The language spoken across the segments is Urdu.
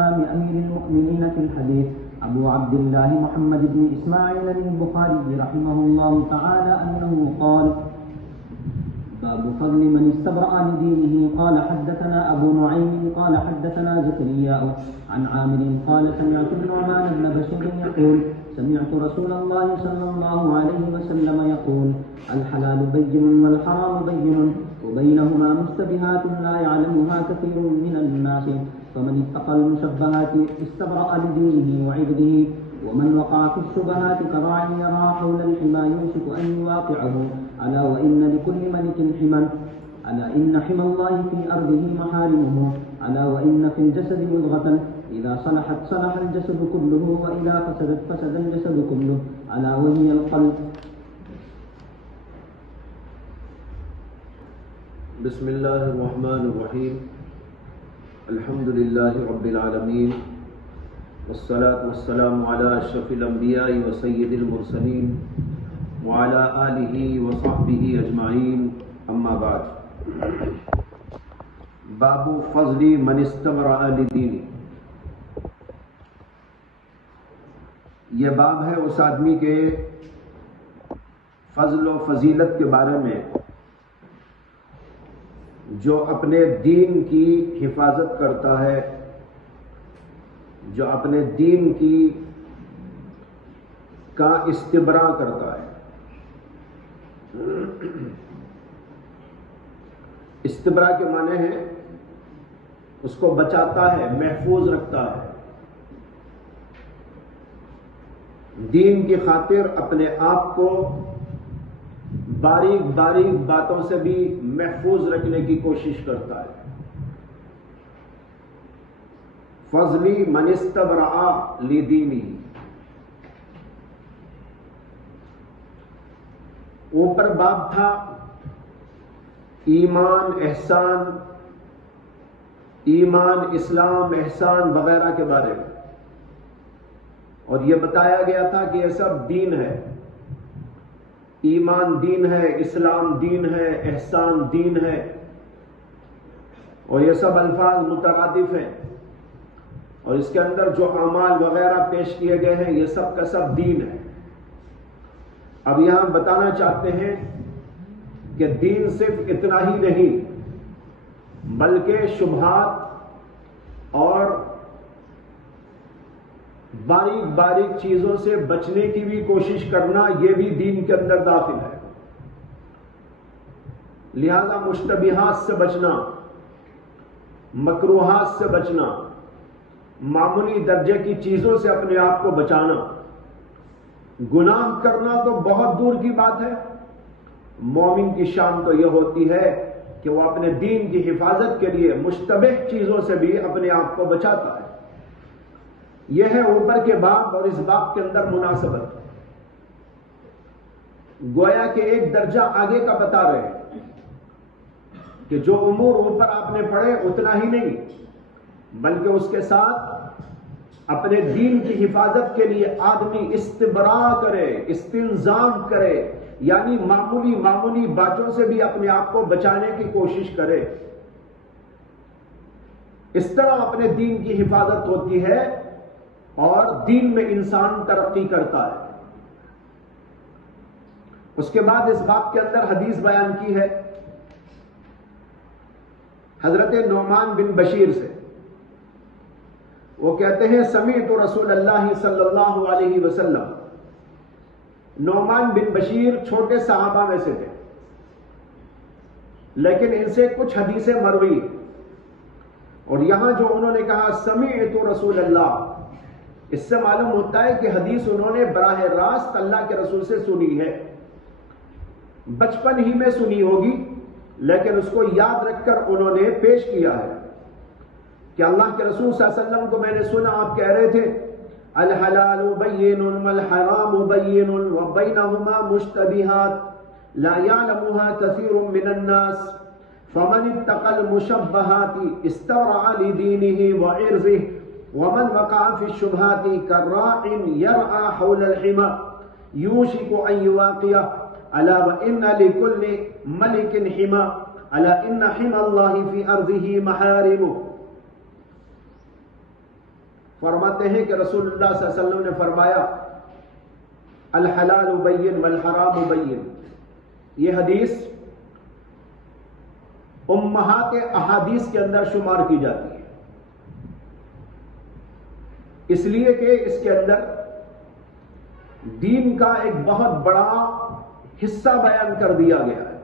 الإمام أمير المؤمنين في الحديث أبو عبد الله محمد بن إسماعيل البخاري رحمه الله تعالى أنه قال: باب فضل من استبرأ لدينه. قال حدثنا أبو نعيم قال حدثنا زكريا عن عامر قال سمعت النعمان بن بشير يقول: سمعت رسول الله صلى الله عليه وسلم يقول: الحلال بين والحرام بين وبينهما مشتبهات لا يعلمها كثير من الناس فمن اتقى المشبهات استبرأ لدينه وعرضه ومن وقع في الشبهات كراع يرى حول الحمى يوشك أن يواقعه. ألا وإن لكل ملك حما، ألا إن حمى الله في أرضه محارمه. ألا وإن في الجسد مضغة إذا صلحت صلح الجسد كله وإذا فسدت فسد الجسد كله ألا وهي القلب. بسم الله الرحمن الرحيم. الحمد لله رب العالمين والصلاة والسلام على أشرف الأنبياء وسيد المرسلين وعلى آله وصحبه أجمعين. أما بعد. باب فضل من استبرأ لدینه. یہ باب ہے اس آدمی کے فضل و فضیلت کے بارے میں جو اپنے دین کی حفاظت کرتا ہے، جو اپنے دین کا استبراء کرتا ہے۔ استبراء کے معنی ہے اس کو بچاتا ہے، محفوظ رکھتا ہے، دین کی خاطر اپنے آپ کو باریک باریک باتوں سے بھی محفوظ رکھنے کی کوشش کرتا ہے۔ فضلی من استبرأ لدینہ، اوپر باب تھا ایمان، احسان، ایمان، اسلام، احسان وغیرہ کے بارے میں، اور یہ بتایا گیا تھا کہ یہ سب دین ہے۔ ایمان دین ہے، اسلام دین ہے، احسان دین ہے، اور یہ سب الفاظ مترادف ہیں، اور اس کے اندر جو اعمال وغیرہ پیش کیے گئے ہیں یہ سب کا سب دین ہے۔ اب یہاں بتانا چاہتے ہیں کہ دین صرف اتنا ہی نہیں بلکہ شبہات اور باریک باریک چیزوں سے بچنے کی بھی کوشش کرنا، یہ بھی دین کے اندر داخل ہے۔ لہذا مشتبہات سے بچنا، مکروہات سے بچنا، معمولی درجے کی چیزوں سے اپنے آپ کو بچانا، گناہ کرنا تو بہت دور کی بات ہے۔ مومن کی شان تو یہ ہوتی ہے کہ وہ اپنے دین کی حفاظت کے لیے مشتبہ چیزوں سے بھی اپنے آپ کو بچاتا ہے۔ یہ ہے اوپر کے باب اور اس باب کے اندر مناسبت، گویا کہ ایک درجہ آگے کا بتا رہے ہیں کہ جو امور اوپر آپ نے پڑھے اتنا ہی نہیں بلکہ اس کے ساتھ اپنے دین کی حفاظت کے لیے آدمی استبراء کرے، استنظام کرے، یعنی معمولی معمولی باتوں سے بھی اپنے آپ کو بچانے کی کوشش کرے۔ اس طرح اپنے دین کی حفاظت ہوتی ہے اور دین میں انسان ترقی کرتا ہے۔ اس کے بعد اس باب کے اندر حدیث بیان کی ہے حضرت نعمان بن بشیر سے۔ وہ کہتے ہیں سمعت رسول اللہ صلی اللہ علیہ وسلم۔ نعمان بن بشیر چھوٹے صحابہ میں سے تھے، لیکن ان سے کچھ حدیثیں مروی ہیں، اور یہاں جو انہوں نے کہا سمعت رسول اللہ، اس سے معلوم ہوتا ہے کہ حدیث انہوں نے براہ راست اللہ کے رسول سے سنی ہے، بچپن ہی میں سنی ہوگی لیکن اس کو یاد رکھ کر انہوں نے پیش کیا ہے کہ اللہ کے رسول صلی اللہ علیہ وسلم کو میں نے سنا آپ کہہ رہے تھے الحلال بین والحرام بین وبینہما مشتبہات لا يعلمها كثير من الناس فمن اتقى المشبهات استبرأ لدينه وعرضه ومن وقع في الشبهات كالراع يرعى حول الحمى يوشك أن يواقيه ألا وإن لكل ملك حمى ألا إن حمى الله في أرضه محارمه۔ فرماتے ہیں کہ رسول اللہ صلی اللہ علیہ وسلم نے فرمایا الحلال بین والحرام بین. یہ حدیث امہات احادیث کے اندر شمار کی جاتی ہے، اس لیے کہ اس کے اندر دین کا ایک بہت بڑا حصہ بیان کر دیا گیا ہے.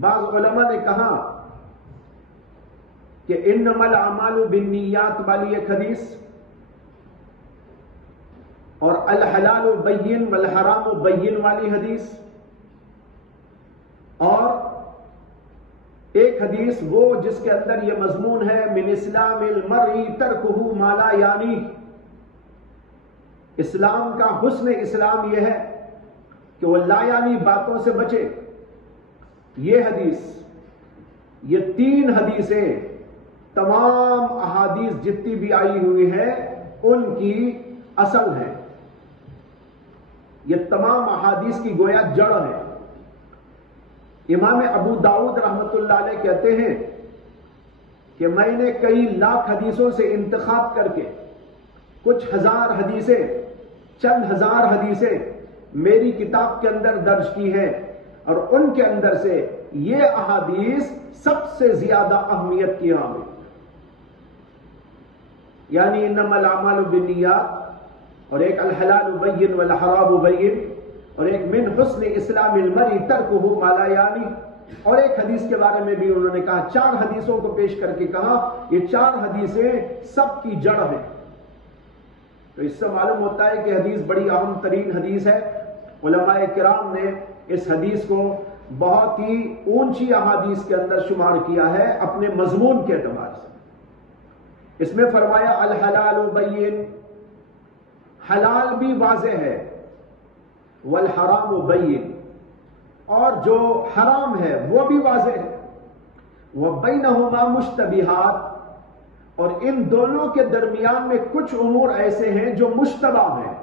بعض علماء نے کہا کہ انما الاعمال بالنیات والی ایک حدیث اور الحلال بین والحرام بین والی حدیث، اور ایک حدیث وہ جس کے اندر یہ مضمون ہے من اسلام المرء ترکہ ما لا یعنی، اسلام کا حسن اسلام یہ ہے کہ وہ لا یعنی باتوں سے بچے. یہ حدیث، یہ 3 حدیثیں تمام احادیث جتنی بھی آئی ہوئی ہیں ان کی اصل ہے. یہ تمام احادیث کی گویا جڑ ہے. امام ابو داؤد رحمت اللہ علیہ کہتے ہیں کہ میں نے کئی لاکھ حدیثوں سے انتخاب کر کے کچھ ہزار حدیثیں، چند ہزار حدیثیں میری کتاب کے اندر درج کی ہیں، اور ان کے اندر سے یہ احادیث سب سے زیادہ اہمیت کی حامل. یعنی انما الاعمال بالنیات، اور ایک الحلال بین والحرام بین، اور ایک من حسن اسلام المرء ترکہ ما لا یعنی، اور ایک حدیث کے بارے میں بھی انہوں نے کہا. 4 حدیثوں کو پیش کر کے کہا یہ 4 حدیثیں سب کی جڑ ہیں. تو اس سے معلوم ہوتا ہے کہ حدیث بڑی اہم ترین حدیث ہے. علماء کرام نے اس حدیث کو بہت ہی اونچی احادیث کے اندر شمار کیا ہے اپنے مضمون کے اعتبار سے. اس میں فرمایا الحلال بین، حلال بھی واضح ہے، والحرام بین، اور جو حرام ہے وہ بھی واضح ہے. وبینہما مشتبہات، اور ان دونوں کے درمیان میں کچھ امور ایسے ہیں جو مشتبہ ہیں.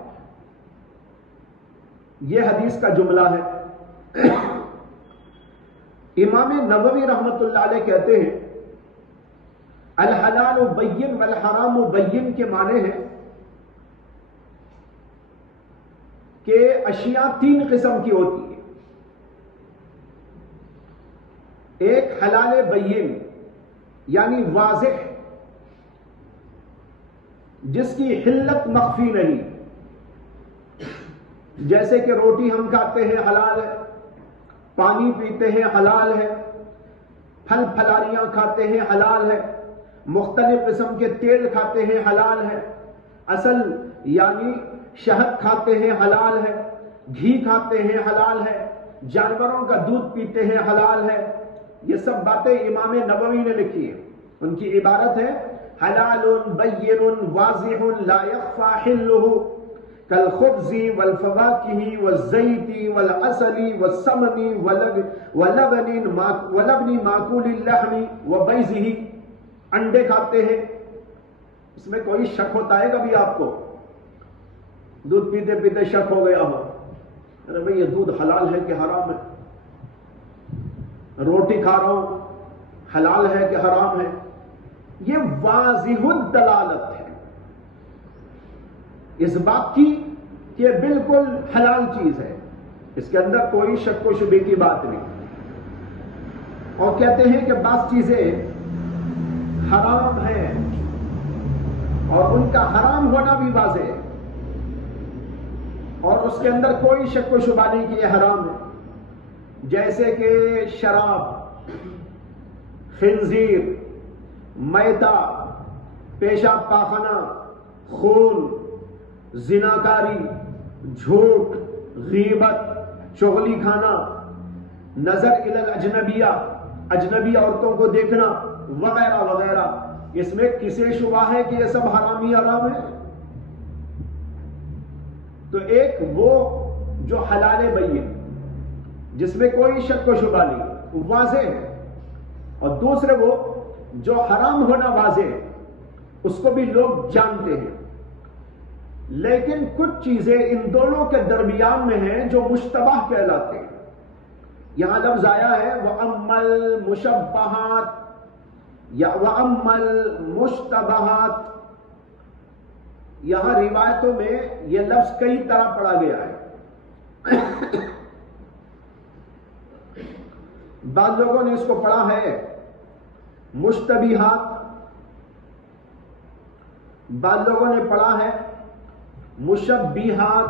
یہ حدیث کا جملہ ہے. امام نووی رحمت اللہ علیہ کہتے ہیں الحلال بین والحرام بین کے معنی ہے کہ اشیاء 3 قسم کی ہوتی ہیں. ایک حلال بین یعنی واضح، جس کی حلت مخفی نہیں، جیسے کہ روٹی ہم کھاتے ہیں حلال ہے، پانی پیتے ہیں حلال ہے، پھل پھلاریاں کھاتے ہیں حلال ہے، مختلف قسم کے تیل کھاتے ہیں حلال ہے، اصل یعنی شہد کھاتے ہیں حلال ہے، گھی کھاتے ہیں حلال ہے، جانوروں کا دودھ پیتے ہیں حلال ہے. یہ سب باتیں امام نووی نے لکھی ہیں. ان کی عبارت ہے حلال بین واضح لا يخفى حلہ كالخبز والفواكه والزيت والعسل والسمن ولبن ماكول اللحم وبيضه. انڈے کھاتے ہیں، اس میں کوئی شک ہوتا ہے کبھی آپ کو؟ دودھ پیتے پیتے شک ہو گیا ہو ارے بھئی یہ دودھ حلال ہے کہ حرام ہے؟ روٹی کھا رہا ہوں، حلال ہے کہ حرام ہے؟ یہ واضح الدلالت ہے اس بات کی کہ یہ بالکل حلال چیز ہے، اس کے اندر کوئی شک و شبے کی بات نہیں. اور کہتے ہیں کہ بعض چیزیں حرام ہیں اور ان کا حرام ہونا بھی واضح ہے، اور اس کے اندر کوئی شک و شبہ نہیں کہ یہ حرام ہے. جیسے کہ شراب، خنزیر، میتا، پیشاب پاخانہ، خون، زناکاری، جھوٹ، غیبت، چغلی کھانا، نظر الی الاجنبیہ، اجنبی عورتوں کو دیکھنا وغیرہ وغیرہ. اس میں کسے شبہ ہے کہ یہ سب حرام ہی حرام ہے؟ تو ایک وہ جو حلال بین جس میں کوئی شک و شبہ نہیں، واضح ہے، اور دوسرے وہ جو حرام ہونا واضح ہے، اس کو بھی لوگ جانتے ہیں. لیکن کچھ چیزیں ان دونوں کے درمیان میں ہیں جو مشتبہ کہلاتے ہیں. یہاں لفظ آیا ہے وَأَمَّا الْمُشَبَّهَاتِ، یا وَأَمَّا الْمُشْتَبَهَاتِ، یہاں روایتوں میں یہ لفظ کئی طرح پڑھا گیا ہے. بعض لوگوں نے اس کو پڑھا ہے مشتبہات، بعض لوگوں نے پڑھا ہے مشبہات،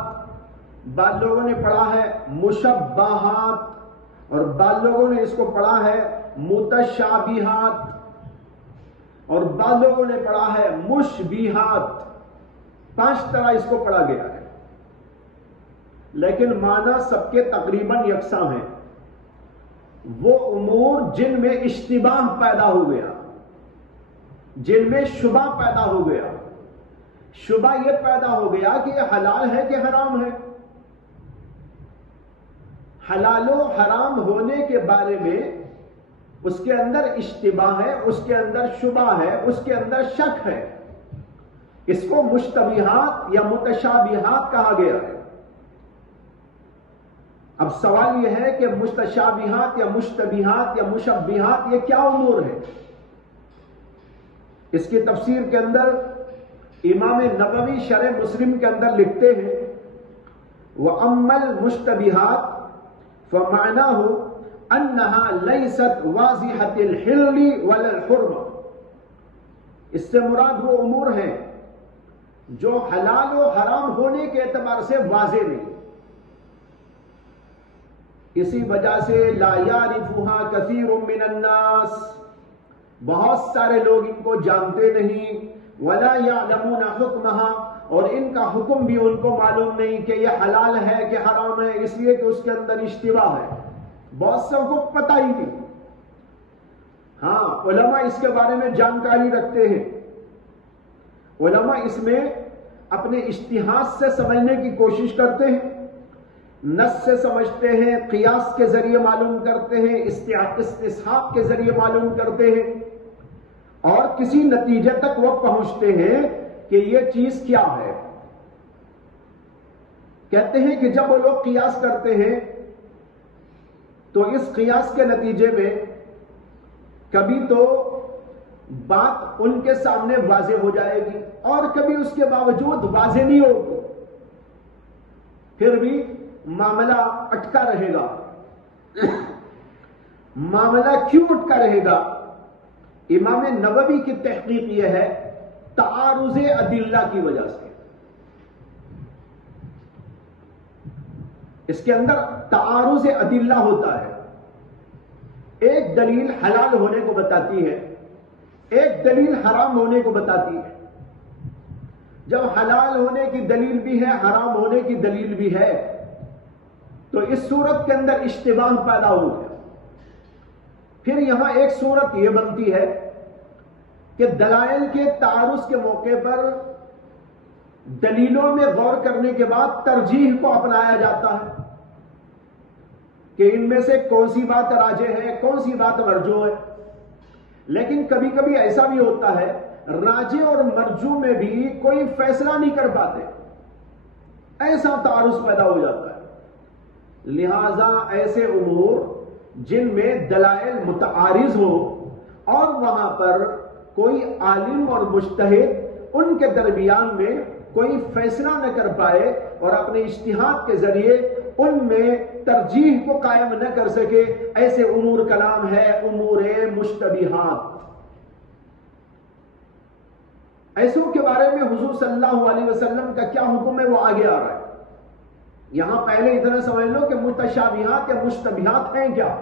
بعض لوگوں نے پڑھا ہے مشبہات، اور بعض لوگوں نے اس کو پڑھا ہے متشابہات، اور بعض لوگوں نے پڑھا ہے مشبہات. 5 طرح اس کو پڑھا گیا ہے، لیکن معنی سب کے تقریباً یکساں ہیں. وہ امور جن میں اشتباہ پیدا ہو گیا، جن میں شبہ پیدا ہو گیا. شبہ یہ پیدا ہو گیا کہ یہ حلال ہے کہ حرام ہے. حلال و حرام ہونے کے بارے میں اس کے اندر اشتباہ ہے، اس کے اندر شبہ ہے، اس کے اندر شک ہے. اس کو مشتبہات یا متشابہات کہا گیا ہے. اب سوال یہ ہے کہ متشابہات یا مشتبہات یا مشبہات یہ کیا امور ہے؟ اس کی تفسیر کے اندر امام نبوی شرح مسلم کے اندر لکھتے ہیں وَأَمَّا الْمُشْتَبِهَاتِ فَمَعْنَاهُ أَنَّهَا لَيْسَتْ وَاضِحَةَ الْحِلِّ وَلَا الْحُرْمَةِ. اس سے مراد وہ امور ہیں جو حلال و حرام ہونے کے اعتبار سے واضح نہیں. اسی وجہ سے لا یعرفها کثیر من الناس، بہت سارے لوگ ان کو جانتے نہیں. ولا یعلمون حکمها، اور ان کا حکم بھی ان کو معلوم نہیں کہ یہ حلال ہے کہ حرام ہے، اس لیے کہ اس کے اندر اشتباہ ہے. بہت سے کو پتہ ہی نہیں. ہاں علماء اس کے بارے میں جانکاری رکھتے ہیں. علماء اس میں اپنے اجتہاد سے سمجھنے کی کوشش کرتے ہیں، نص سے سمجھتے ہیں، قیاس کے ذریعے معلوم کرتے ہیں، استصحاب کے ذریعے معلوم کرتے ہیں، اور کسی نتیجے تک وہ پہنچتے ہیں کہ یہ چیز کیا ہے. کہتے ہیں کہ جب وہ لوگ قیاس کرتے ہیں تو اس قیاس کے نتیجے میں کبھی تو بات ان کے سامنے واضح ہو جائے گی اور کبھی اس کے باوجود واضح نہیں ہوگی، پھر بھی معاملہ اٹکا رہے گا. معاملہ کیوں اٹکا رہے گا؟ امام نبوی کی تحقیق یہ ہے تعارض ادلہ کی وجہ سے. اس کے اندر تعارض ادلہ ہوتا ہے. ایک دلیل حلال ہونے کو بتاتی ہے، ایک دلیل حرام ہونے کو بتاتی ہے. جب حلال ہونے کی دلیل بھی ہے، حرام ہونے کی دلیل بھی ہے، تو اس صورت کے اندر اشتباہ پیدا ہو گیا. پھر یہاں ایک صورت یہ بنتی ہے کہ دلائل کے تعارض کے موقع پر دلیلوں میں غور کرنے کے بعد ترجیح کو اپنایا جاتا ہے کہ ان میں سے کون سی بات راجح ہے، کون سی بات مرجوح ہے. لیکن کبھی کبھی ایسا بھی ہوتا ہے راجح اور مرجوح میں بھی کوئی فیصلہ نہیں کر پاتے، ایسا تعارض پیدا ہو جاتا ہے. لہذا ایسے امور جن میں دلائل متعارض ہو اور وہاں پر کوئی عالم اور مجتہد ان کے درمیان میں کوئی فیصلہ نہ کر پائے اور اپنے اجتہاد کے ذریعے ان میں ترجیح کو قائم نہ کر سکے، ایسے امور کا نام ہے امور مشتبہات. ایسوں کے بارے میں حضور صلی اللہ علیہ وسلم کا کیا حکم ہے وہ آگے آ رہا ہے. یہاں پہلے اتنا سمجھ لو کہ متشابہات یا مشتبہات ہیں کیا.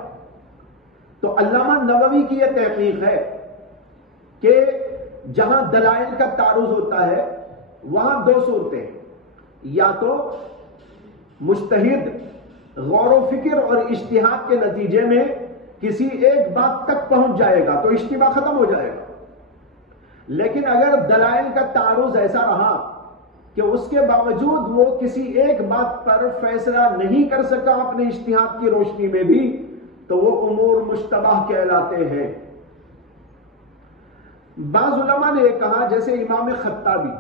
تو علامہ نووی کی یہ تحقیق ہے کہ جہاں دلائل کا تعارض ہوتا ہے وہاں 2 صورتیں ہیں. یا تو مجتہد غور و فکر اور اجتہاد کے نتیجے میں کسی ایک بات تک پہنچ جائے گا تو اشتباہ ختم ہو جائے گا. لیکن اگر دلائل کا تعارض ایسا رہا کہ اس کے باوجود وہ کسی ایک بات پر فیصلہ نہیں کر سکا اپنے اجتہاد کی روشنی میں بھی، تو وہ امور مشتبہ کہلاتے ہیں. بعض علماء نے یہ کہا جیسے امام خطابی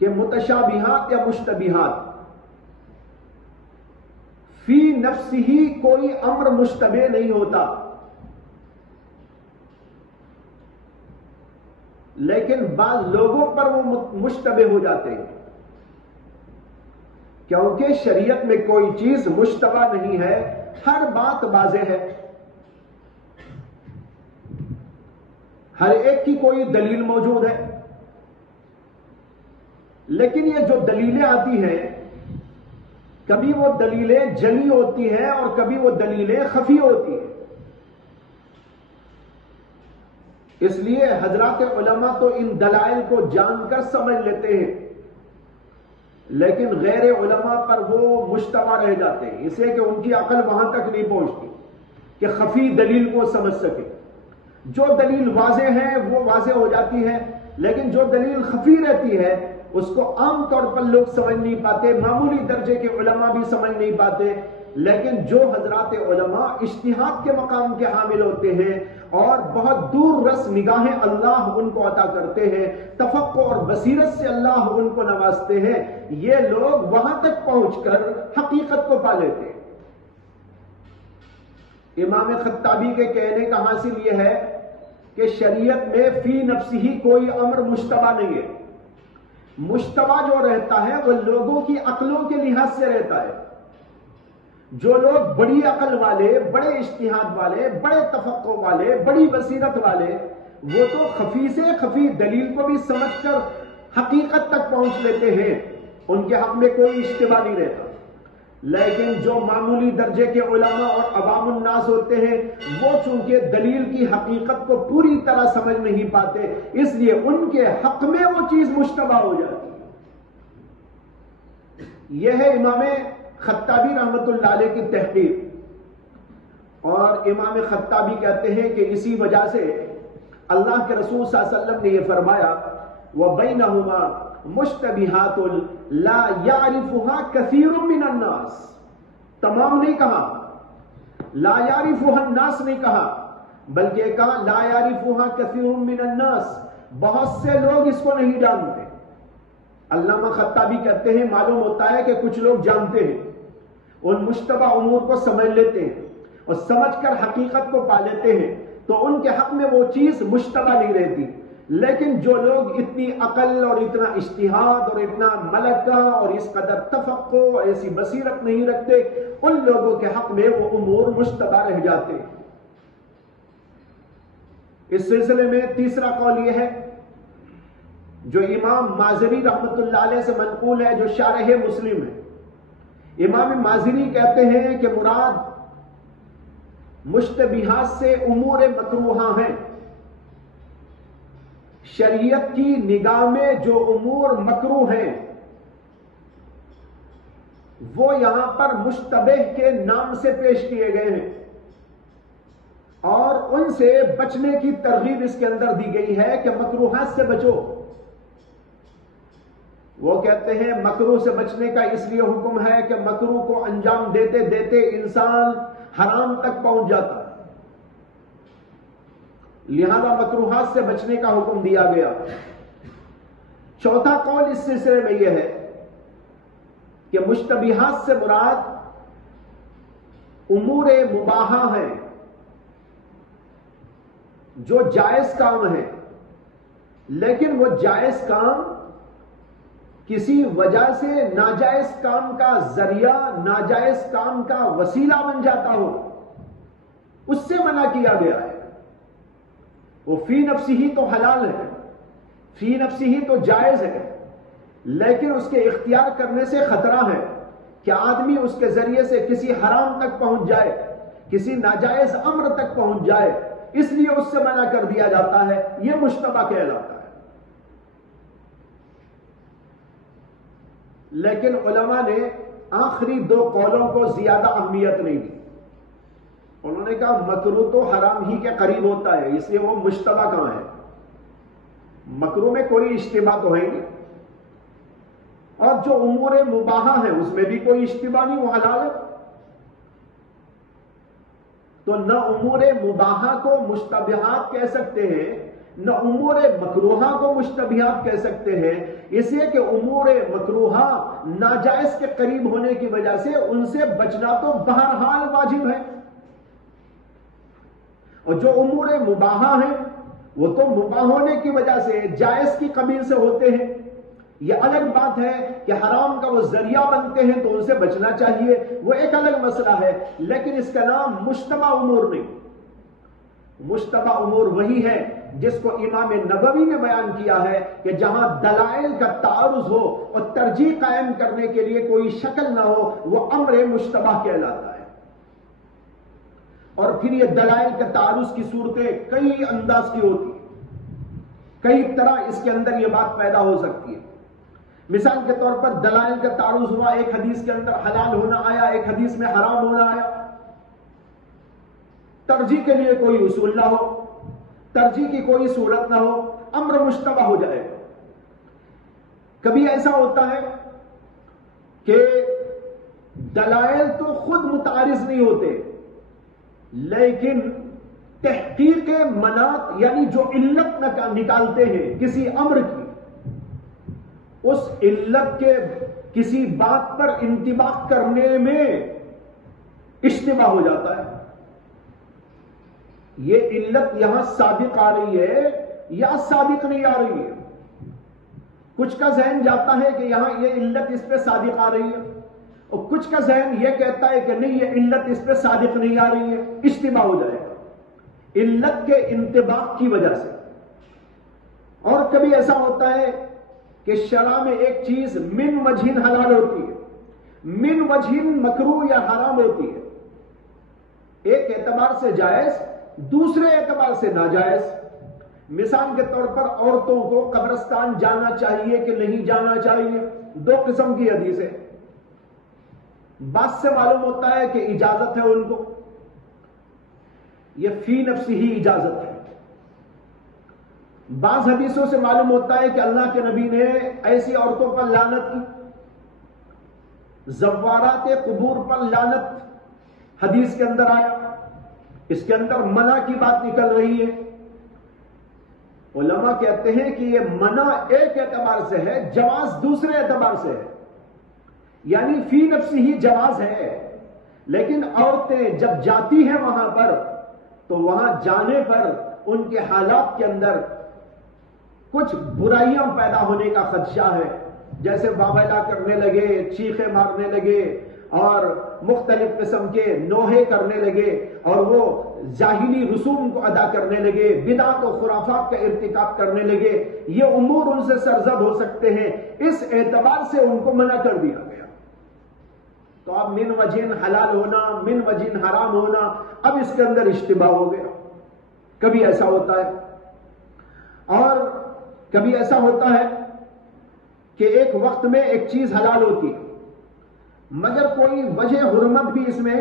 کہ متشابہات یا مشتبہات فی نفس ہی کوئی امر مشتبہ نہیں ہوتا، لیکن بعض لوگوں پر وہ مشتبہ ہو جاتے ہیں، کیونکہ شریعت میں کوئی چیز مشتبہ نہیں ہے، ہر بات واضح ہے، ہر ایک کی کوئی دلیل موجود ہے، لیکن یہ جو دلیلیں آتی ہیں کبھی وہ دلیلیں جلی ہوتی ہیں اور کبھی وہ دلیلیں خفی ہوتی ہیں۔ اس لیے حضرات علماء تو ان دلائل کو جان کر سمجھ لیتے ہیں، لیکن غیر علماء پر وہ مشتبہ رہ جاتے ہیں، اس لیے کہ ان کی عقل وہاں تک نہیں پہنچتی کہ خفی دلیل کو سمجھ سکے۔ جو دلیل واضح ہے وہ واضح ہو جاتی ہے، لیکن جو دلیل خفی رہتی ہے اس کو عام طور پر لوگ سمجھ نہیں پاتے، معمولی درجے کے علماء بھی سمجھ نہیں پاتے، لیکن جو حضرات علماء اجتہاد کے مقام کے حامل ہوتے ہیں اور بہت دور رس نگاہیں اللہ ان کو عطا کرتے ہیں، تفقع اور بصیرت سے اللہ ان کو نوازتے ہیں، یہ لوگ وہاں تک پہنچ کر حقیقت کو پا لیتے ہیں۔ امام خطابی کے کہنے کا حاصل یہ ہے کہ شریعت میں فی نفسی ہی کوئی امر مشتبہ نہیں ہے، مشتبہ جو رہتا ہے وہ لوگوں کی عقلوں کے لحاظ سے رہتا ہے۔ جو لوگ بڑی عقل والے، بڑے اجتہاد والے، بڑے تفقع والے، بڑی بصیرت والے، وہ تو خفی سے خفی دلیل کو بھی سمجھ کر حقیقت تک پہنچ لیتے ہیں، ان کے حق میں کوئی اشتباہ نہیں رہتا، لیکن جو معمولی درجے کے علماء اور عوام الناس ہوتے ہیں وہ چونکہ دلیل کی حقیقت کو پوری طرح سمجھ نہیں پاتے، اس لیے ان کے حق میں وہ چیز مشتبہ ہو جاتی ہے۔ یہ ہے امام خطابی رحمت اللہ علیہ کی تحقیق، اور امام خطابی کہتے ہیں کہ اسی وجہ سے اللہ کے رسول صلی اللہ علیہ وسلم نے یہ فرمایا وَبَيْنَهُمَا مشتبہات لا یعرفها کثیر من الناس، تمام نہیں کہا، لا یعرفها الناس نہیں کہا، بلکہ کہا لا یعرفها کثیر من الناس، بہت سے لوگ اس کو نہیں جانتے۔ علامہ خطابی کہتے ہیں معلوم ہوتا ہے کہ کچھ لوگ جانتے ہیں، ان مشتبہ امور کو سمجھ لیتے ہیں اور سمجھ کر حقیقت کو پا لیتے ہیں، تو ان کے حق میں وہ چیز مشتبہ نہیں رہتی، لیکن جو لوگ اتنی عقل اور اتنا اجتہاد اور اتنا ملکہ اور اس قدر تفقع اور ایسی بصیرت نہیں رکھتے، ان لوگوں کے حق میں وہ امور مشتبہ رہ جاتے ہیں۔ اس سلسلے میں تیسرا قول یہ ہے جو امام مازری رحمت اللہ علیہ سے منقول ہے، جو شارح مسلم ہے۔ امام مازری کہتے ہیں کہ مراد مشتبہات سے امور مکروہہ ہیں، شریعت کی نگاہ میں جو امور مکروہ ہیں وہ یہاں پر مشتبہ کے نام سے پیش کیے گئے ہیں، اور ان سے بچنے کی ترغیب اس کے اندر دی گئی ہے کہ مکروہات سے بچو۔ وہ کہتے ہیں مکروہ سے بچنے کا اس لیے حکم ہے کہ مکروہ کو انجام دیتے دیتے انسان حرام تک پہنچ جاتا ہے، لہذا مکروہات سے بچنے کا حکم دیا گیا۔ چوتھا قول اس سلسلے میں یہ ہے کہ مشتبہات سے مراد امور مباحہ ہیں، جو جائز کام ہے، لیکن وہ جائز کام کسی وجہ سے ناجائز کام کا ذریعہ، ناجائز کام کا وسیلہ بن جاتا ہو، اس سے منع کیا گیا ہے۔ وہ فی نفسی ہی تو حلال ہے، فی نفسی ہی تو جائز ہے، لیکن اس کے اختیار کرنے سے خطرہ ہے کہ آدمی اس کے ذریعے سے کسی حرام تک پہنچ جائے، کسی ناجائز امر تک پہنچ جائے، اس لیے اس سے منع کر دیا جاتا ہے، یہ مشتبہ کہلاتا ہے۔ لیکن علماء نے آخری دو قولوں کو زیادہ اہمیت نہیں دی، انہوں نے کہا مکروہ تو حرام ہی کے قریب ہوتا ہے، اس لیے وہ مشتبہ کہاں ہے، مکروہ میں کوئی اشتباہ تو ہے نہیں، اور جو امور مباحہ ہیں اس میں بھی کوئی اشتباہ نہیں، وہ حلال ہے۔ تو نہ امور مباحہ کو مشتبہات کہہ سکتے ہیں، نہ امور مکروہہ کو مشتبہات کہہ سکتے ہیں، اس لیے کہ امور مکروہہ ناجائز کے قریب ہونے کی وجہ سے ان سے بچنا تو بہرحال واجب ہے، اور جو امور مباحہ ہیں وہ تو مباح ہونے کی وجہ سے، جائز کی قبیل سے ہوتے ہیں. یہ الگ بات ہے کہ حرام کا وہ ذریعہ بنتے ہیں تو ان سے بچنا چاہیے، وہ ایک الگ مسئلہ ہے. لیکن اس کا نام مشتبہ امور نہیں. مشتبہ امور وہی ہے جس کو امام نبوی نے بیان کیا ہے کہ جہاں دلائل کا تعارض ہو اور ترجیح قائم کرنے کے لیے کوئی شکل نہ ہو، وہ امر مشتبہ کہلاتا ہے. اور پھر یہ دلائل کا تعارض کی صورتیں کئی انداز کی ہوتی ہیں، کئی طرح اس کے اندر یہ بات پیدا ہو سکتی ہے. مثال کے طور پر دلائل کا تعارض ہوا، ایک حدیث کے اندر حلال ہونا آیا، ایک حدیث میں حرام ہونا آیا. ترجیح کے لیے کوئی اصول نہ ہو، ترجیح کی کوئی صورت نہ ہو، امر مشتبہ ہو جائے. کبھی ایسا ہوتا ہے کہ دلائل تو خود متعارض نہیں ہوتے، لیکن تحقیق مناط یعنی جو علت نکالتے ہیں کسی امر کی، اس علت کے کسی بات پر انطباق کرنے میں اشتباہ ہو جاتا ہے. یہ علت یہاں صادق آ رہی ہے یا صادق نہیں آ رہی ہے. کچھ کا ذہن جاتا ہے کہ یہاں یہ علت اس پہ صادق آ رہی ہے، اور کچھ کا ذہن یہ کہتا ہے کہ نہیں، یہ علت اس پہ صادق نہیں آ رہی ہے. اشتباہ ہو جائے گا علت کے انطباق کی وجہ سے. اور کبھی ایسا ہوتا ہے کہ شرع میں ایک چیز من وجہ حلال ہوتی ہے، من وجہ مکروہ یا حرام ہوتی ہے. ایک اعتبار سے جائز، دوسرے اعتبار سے ناجائز. مثال کے طور پر عورتوں کو قبرستان جانا چاہیے کہ نہیں جانا چاہیے، دو قسم کی حدیثیں. بات سے معلوم ہوتا ہے کہ اجازت ہے ان کو، یہ فی نفسی ہی اجازت ہے. بعض حدیثوں سے معلوم ہوتا ہے کہ اللہ کے نبی نے ایسی عورتوں پر لعنت کی. زوارات قبور پر لعنت حدیث کے اندر آیا، اس کے اندر منع کی بات نکل رہی ہے. علماء کہتے ہیں کہ یہ منع ایک اعتبار سے ہے، جواز دوسرے اعتبار سے ہے. یعنی فی نفسی ہی جواز ہے، لیکن عورتیں جب جاتی ہیں وہاں پر تو وہاں جانے پر ان کے حالات کے اندر کچھ برائیاں پیدا ہونے کا خدشہ ہے. جیسے واویلا کرنے لگے، چیخیں مارنے لگے، اور مختلف قسم کے نوحے کرنے لگے، اور وہ جاہلی رسوم کو ادا کرنے لگے، بدعت و خرافات کا ارتکاب کرنے لگے. یہ امور ان سے سرزد ہو سکتے ہیں، اس اعتبار سے ان کو منع کر دیا گیا. تو اب من وجہ حلال ہونا، من وجہ حرام ہونا، اب اس کے اندر اشتباہ ہو گیا. کبھی ایسا ہوتا ہے. اور کبھی ایسا ہوتا ہے کہ ایک وقت میں ایک چیز حلال ہوتی ہے، مگر کوئی وجہ حرمت بھی اس میں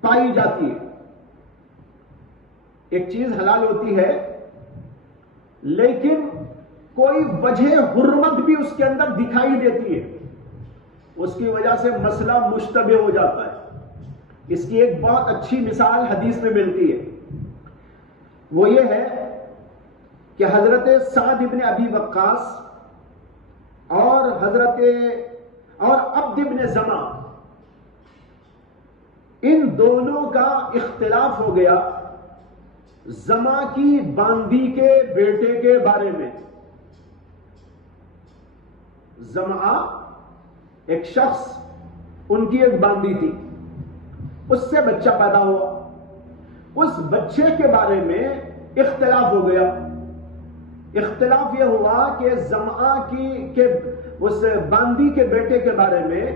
پائی جاتی ہے. ایک چیز حلال ہوتی ہے لیکن کوئی وجہ حرمت بھی اس کے اندر دکھائی دیتی ہے، اس کی وجہ سے مسئلہ مشتبہ ہو جاتا ہے. اس کی ایک بہت اچھی مثال حدیث میں ملتی ہے. وہ یہ ہے کہ حضرت سعد ابن ابی وقاص اور عبد ابن زمع، ان دونوں کا اختلاف ہو گیا زمع کی باندی کے بیٹے کے بارے میں. زمع ایک شخص، ان کی ایک باندی تھی، اس سے بچہ پیدا ہوا. اس بچے کے بارے میں اختلاف ہو گیا. اختلاف یہ ہوا کہ زمع کے اس باندی کے بیٹے کے بارے میں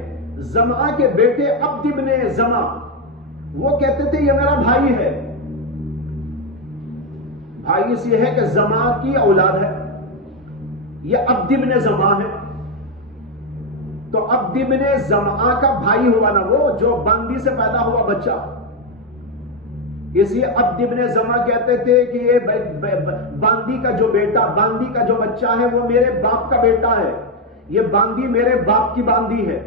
زمع کے بیٹے عبد ابن زمع وہ کہتے تھے یہ میرا بھائی ہے. بھائی اس یہ ہے کہ زمع کی اولاد ہے، یہ عبد ابن زمع ہے. تو عبد ابن زمع کا بھائی ہوا نا وہ جو باندی سے پیدا ہوا بچہ. اس لیے عبد ابن زمع کہتے تھے کہ یہ باندی کا جو بیٹا، باندی کا جو بچہ ہے وہ میرے باپ کا بیٹا ہے، یہ باندی میرے باپ کی باندی ہے،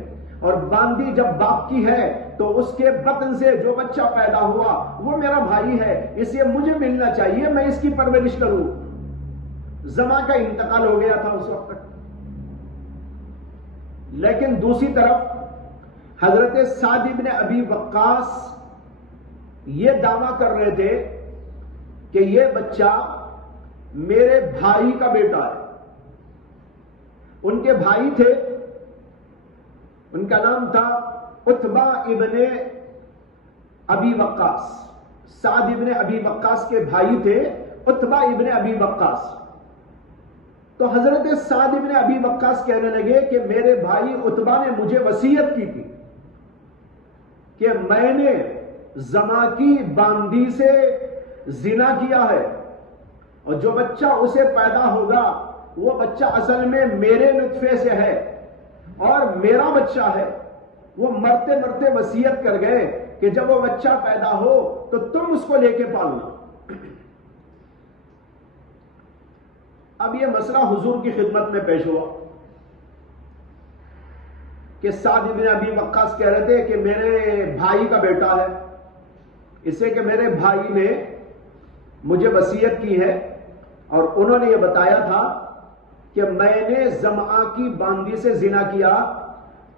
اور باندی جب باپ کی ہے تو اس کے بطن سے جو بچہ پیدا ہوا وہ میرا بھائی ہے، اس لیے مجھے ملنا چاہیے، میں اس کی پرورش کروں. زمع کا انتقال ہو گیا تھا اس وقت تک. لیکن دوسری طرف حضرت سعد ابن ابی وقاص یہ دعویٰ کر رہے تھے کہ یہ بچہ میرے بھائی کا بیٹا ہے. ان کے بھائی تھے, ان کا نام تھا عتبہ ابن ابی وقاص. سعد ابن ابی وقاص کے بھائی تھے عتبہ ابن ابی وقاص. تو حضرت سعد ابن ابی وقاص کہنے لگے کہ میرے بھائی عتبہ نے مجھے وصیت کی تھی کہ میں نے زما کی باندی سے زنا کیا ہے, اور جو بچہ اسے پیدا ہوگا وہ بچہ اصل میں میرے نطفے سے ہے اور میرا بچہ ہے. وہ مرتے مرتے وصیت کر گئے کہ جب وہ بچہ پیدا ہو تو تم اس کو لے کے پالنا. اب یہ مسئلہ حضور کی خدمت میں پیش ہوا کہ سعد بن ابی وقاص کہہ رہے تھے کہ میرے بھائی کا بیٹا ہے, اس سے کہ میرے بھائی نے مجھے وصیت کی ہے اور انہوں نے یہ بتایا تھا کہ میں نے زمعہ کی باندی سے زنا کیا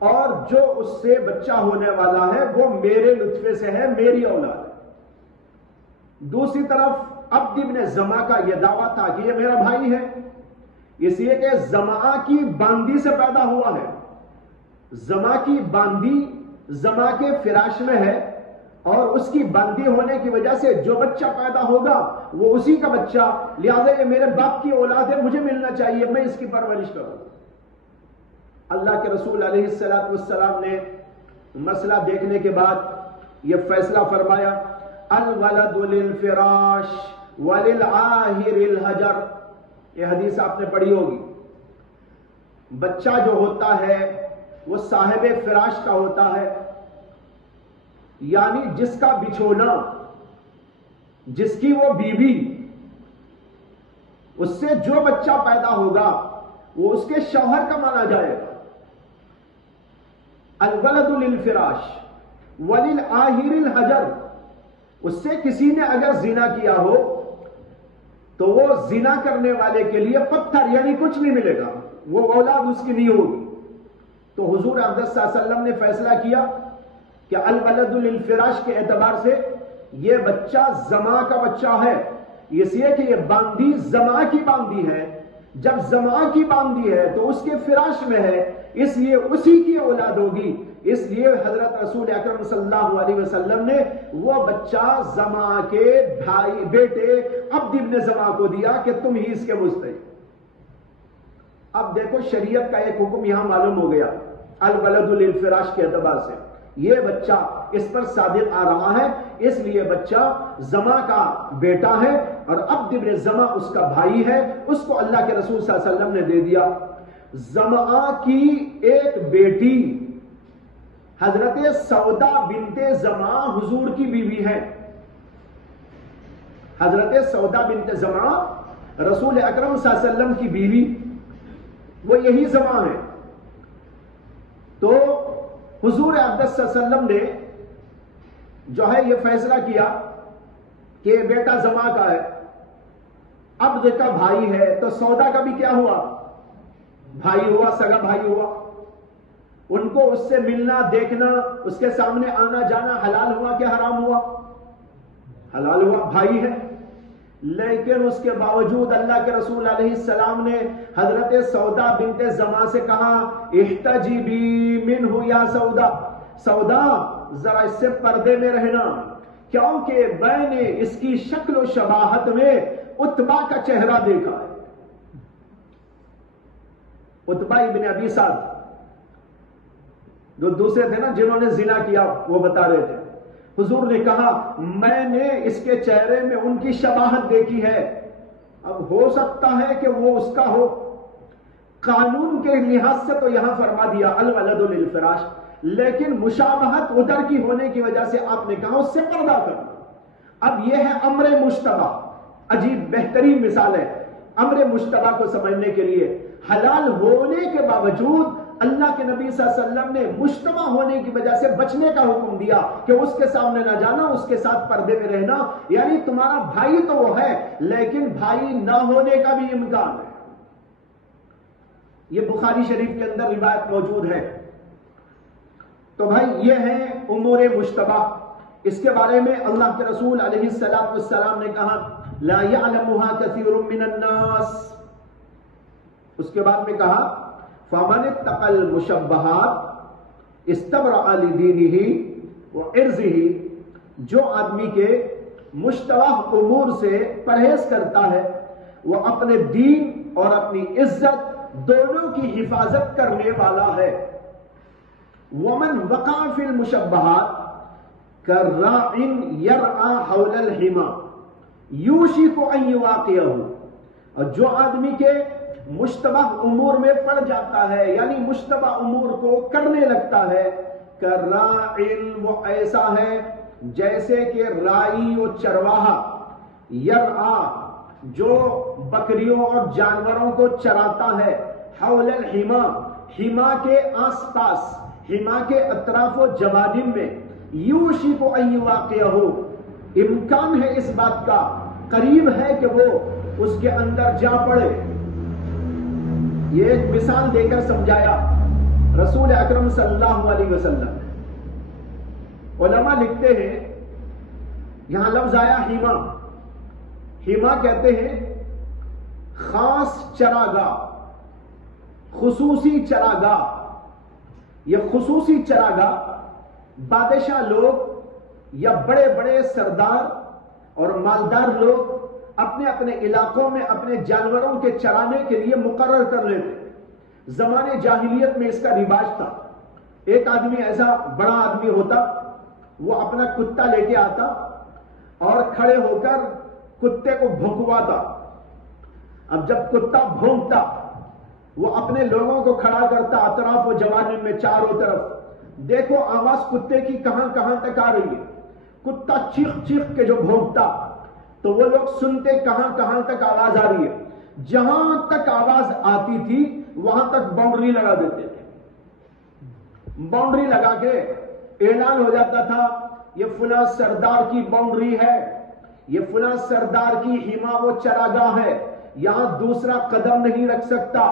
اور جو اس سے بچہ ہونے والا ہے وہ میرے نطفے سے ہے, میری اولاد ہے. دوسری طرف عبد ابن زمعہ کا یہ دعویٰ تھا کہ یہ میرا بھائی ہے, اس لیے کہ زمعہ کی باندی سے پیدا ہوا ہے. زمعہ کی باندی زمعہ کے فراش میں ہے اور اس کی باندی ہونے کی وجہ سے جو بچہ پیدا ہوگا وہ اسی کا بچہ, لہذا یہ میرے باپ کی اولاد ہے, مجھے ملنا چاہیے, میں اس کی پرورش کروں. اللہ کے رسول علیہ السلام نے مسئلہ دیکھنے کے بعد یہ فیصلہ فرمایا, الولد للفراش وللعاہر الحجر. یہ حدیث آپ نے پڑھی ہوگی. بچہ جو ہوتا ہے وہ صاحب فراش کا ہوتا ہے, یعنی جس کا بچھونا, جس کی وہ بیوی, اس سے جو بچہ پیدا ہوگا وہ اس کے شوہر کا مانا جائے گا. الولد للفراش وللعاہر الحجر. اس سے کسی نے اگر زنا کیا ہو تو وہ زنا کرنے والے کے لیے پتھر یعنی کچھ نہیں ملے گا, وہ اولاد اس کی نہیں ہوگی. تو حضور اقدس صلی اللہ علیہ وسلم نے فیصلہ کیا کہ الولد للفراش کے اعتبار سے یہ بچہ زمعہ کا بچہ ہے, اس لیے کہ یہ باندی زمعہ کی باندی ہے. جب زمعہ کی باندی ہے تو اس کے فراش میں ہے, اس لیے اسی کی اولاد ہوگی. اس لیے حضرت رسول اکرم صلی اللہ علیہ وسلم نے وہ بچہ زمعہ کے بھائی بیٹے عبد ابن زمعہ کو دیا کہ تم ہی اس کے مستحق. اب دیکھو شریعت کا ایک حکم یہاں معلوم ہو گیا الولد للفراش کے اعتبار سے. یہ بچہ اس پر صادق آ رہا ہے, اس لیے بچہ زمعہ کا بیٹا ہے اور عبد ابن زمعہ اس کا بھائی ہے. اس کو اللہ کے رسول صلی اللہ علیہ وسلم نے دے دیا. زمعہ کی ایک بیٹی حضرت سودا بنت زمعہ حضور کی بیوی ہے. حضرت سودا بنت زمعہ رسول اکرم صلی اللہ علیہ وسلم کی بیوی, وہ یہی زمعہ ہے. تو حضور اقدس صلی اللہ علیہ وسلم نے جو ہے یہ فیصلہ کیا کہ بیٹا زمعہ کا ہے, عبد کا بھائی ہے, تو سودا کا بھی کیا ہوا, بھائی ہوا, سگا بھائی ہوا. ان کو اس سے ملنا دیکھنا, اس کے سامنے آنا جانا حلال ہوا کہ حرام ہوا, حلال ہوا, بھائی ہے. لیکن اس کے باوجود اللہ کے رسول علیہ السلام نے حضرت سودا بنت زمعہ سے کہا احتجبی منہ یا سودا, سودا ذرا اس سے پردے میں رہنا, کیونکہ میں نے اس کی شکل و شباہت میں عتبہ کا چہرہ دیکھا ہے. عتبہ ابن ابی سعد جو دوسرے تھے نا جنہوں نے زنا کیا, وہ بتا رہے تھے حضور نے کہا میں نے اس کے چہرے میں ان کی شباہت دیکھی ہے. اب ہو سکتا ہے کہ وہ اس کا ہو. قانون کے لحاظ سے تو یہاں فرما دیا الولد للفراش, لیکن مشابہت ادھر کی ہونے کی وجہ سے آپ نے کہا اس سے پردہ کرنا. اب یہ ہے امر مشتبہ, عجیب بہترین مثال ہے امر مشتبہ کو سمجھنے کے لیے. حلال ہونے کے باوجود اللہ کے نبی صلی اللہ علیہ وسلم نے مشتبہ ہونے کی وجہ سے بچنے کا حکم دیا کہ اس کے سامنے نہ جانا, اس کے ساتھ پردے میں رہنا. یعنی تمہارا بھائی تو وہ ہے لیکن بھائی نہ ہونے کا بھی امکان ہے. یہ بخاری شریف کے اندر روایت موجود ہے. تو بھائی یہ ہے امور مشتبہ. اس کے بارے میں اللہ کے رسول علیہ السلام نے کہا لا يعلمها كثير من الناس. اس کے بعد میں کہا فمن اتقى المشبہات استبرأ لدینہ وعرضہ. جو آدمی کے مشتبہ امور سے پرہیز کرتا ہے وہ اپنے دین اور اپنی عزت دونوں کی حفاظت کرنے والا ہے. ومن وقع فی المشبہات كالراع يرعى حول الحمى يوشك ان يواقعه. اور جو آدمی کے مشتبہ امور میں پڑ جاتا ہے یعنی مشتبہ امور کو کرنے لگتا ہے، كالراع وہ ایسا ہے جیسے کہ رائی و چرواہا، یرعا جو بکریوں اور جانوروں کو چراتا ہے، حول الحما حما کے آس پاس، حما کے اطراف و جوانب میں، یوشک ان یواقعہ امکان ہے اس بات کا، قریب ہے کہ وہ اس کے اندر جا پڑے. یہ ایک مثال دے کر سمجھایا رسول اکرم صلی اللہ علیہ وسلم. علماء لکھتے ہیں یہاں لفظ آیا ہیما. ہیما کہتے ہیں خاص چراگاہ، خصوصی چراگاہ. یہ خصوصی چراگاہ بادشاہ لوگ یا بڑے بڑے سردار اور مالدار لوگ اپنے اپنے علاقوں میں اپنے جانوروں کے چرانے کے لیے مقرر کر لیتے. زمانے جاہلیت میں اس کا رواج تھا. ایک آدمی ایسا بڑا آدمی ہوتا، وہ اپنا کتا لے کے آتا اور کھڑے ہو کر کتے کو بھونکواتا. اب جب کتا بھونکتا وہ اپنے لوگوں کو کھڑا کرتا اطراف و جوانب میں چاروں طرف، دیکھو آواز کتے کی کہاں کہاں تک آ رہی ہے. کتا چیخ چیخ کے جو بھونکتا تو وہ لوگ سنتے کہاں کہاں تک آواز آ رہی ہے. جہاں تک آواز آتی تھی وہاں تک باؤنڈری لگا دیتے تھے. باؤنڈری لگا کے اعلان ہو جاتا تھا یہ فلاں سردار کی باؤنڈری ہے، یہ فلاں سردار کی حما و چراگاہ ہے، یہاں دوسرا قدم نہیں رکھ سکتا.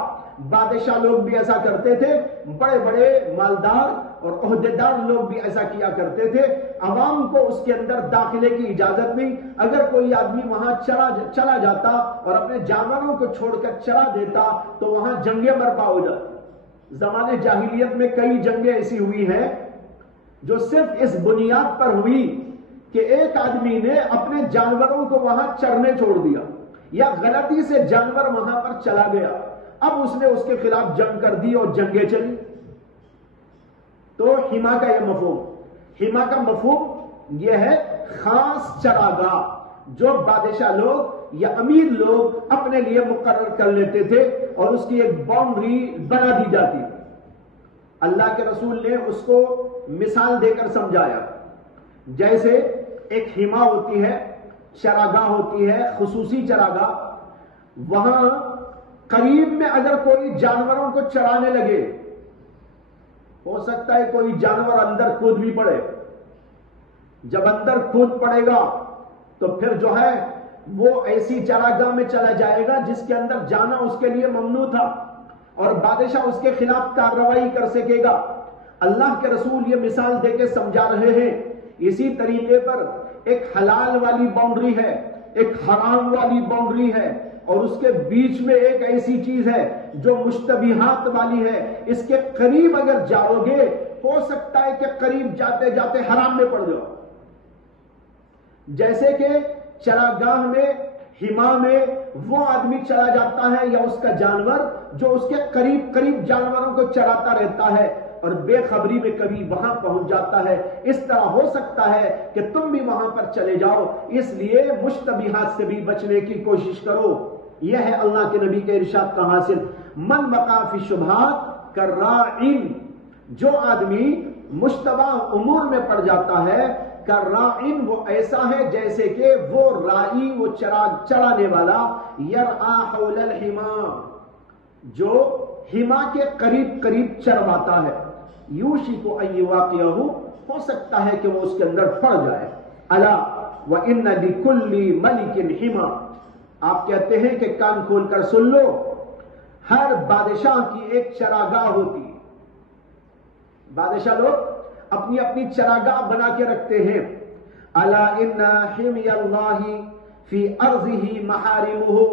بادشاہ لوگ بھی ایسا کرتے تھے، بڑے بڑے مالدار اور عہدیدار لوگ بھی ایسا کیا کرتے تھے. عوام کو اس کے اندر داخلے کی اجازت نہیں. اگر کوئی آدمی وہاں چلا جاتا اور اپنے جانوروں کو چھوڑ کر چرا دیتا تو وہاں جنگیں برپا ہو جاتی. زمانے جاہلیت میں کئی جنگیں ایسی ہوئی ہیں جو صرف اس بنیاد پر ہوئی کہ ایک آدمی نے اپنے جانوروں کو وہاں چرنے چھوڑ دیا یا غلطی سے جانور وہاں پر چلا گیا. اب اس نے اس کے خلاف جنگ کر دی اور جنگیں چلی. تو حما کا یہ مفہوم، حما کا مفہوم یہ ہے خاص چراگاہ جو بادشاہ لوگ یا امیر لوگ اپنے لیے مقرر کر لیتے تھے اور اس کی ایک باؤنڈری بنا دی جاتی تھی. اللہ کے رسول نے اس کو مثال دے کر سمجھایا. جیسے ایک حما ہوتی ہے، چراگاہ ہوتی ہے، خصوصی چراگاہ. وہاں قریب میں اگر کوئی جانوروں کو چرانے لگے، ہو سکتا ہے کوئی جانور اندر کود بھی پڑے. جب اندر کود پڑے گا تو پھر جو ہے وہ ایسی چراگاہ میں چلا جائے گا جس کے اندر جانا اس کے لیے ممنوع تھا اور بادشاہ اس کے خلاف کارروائی کر سکے گا. اللہ کے رسول یہ مثال دے کے سمجھا رہے ہیں. اسی طریقے پر ایک حلال والی باؤنڈری ہے، ایک حرام والی باؤنڈری ہے، اور اس کے بیچ میں ایک ایسی چیز ہے جو مشتبہات والی ہے. اس کے قریب اگر جاؤ گے ہو سکتا ہے کہ قریب جاتے جاتے حرام میں پڑ جاؤ. جیسے کہ چراگاہ میں، حما میں وہ آدمی چلا جاتا ہے یا اس کا جانور جو اس کے قریب قریب جانوروں کو چراتا رہتا ہے اور بے خبری میں کبھی وہاں پہنچ جاتا ہے. اس طرح ہو سکتا ہے کہ تم بھی وہاں پر چلے جاؤ. اس لیے مشتبہات سے بھی بچنے کی کوشش کرو. یہ ہے اللہ کے نبی کے ارشاد کا حاصل. من وقع فی الشبہات کالراع، جو آدمی مشتبہ امور میں پڑ جاتا ہے، کالراع وہ ایسا ہے جیسے کہ وہ رائی، وہ چرانے والا، یرعی حول الحما جو حما کے قریب قریب چرواتا ہے. یوشک ان یواقعہ ہو سکتا ہے کہ وہ اس کے اندر پڑ جائے. الا وان لکل ملک حما، آپ کہتے ہیں کہ کان کھول کر سن لو، ہر بادشاہ کی ایک چراگاہ ہوتی ہے. بادشاہ لوگ اپنی اپنی چراگاہ بنا کے رکھتے ہیں. الا ان حمی اللہ فی ارضہ محارمہ،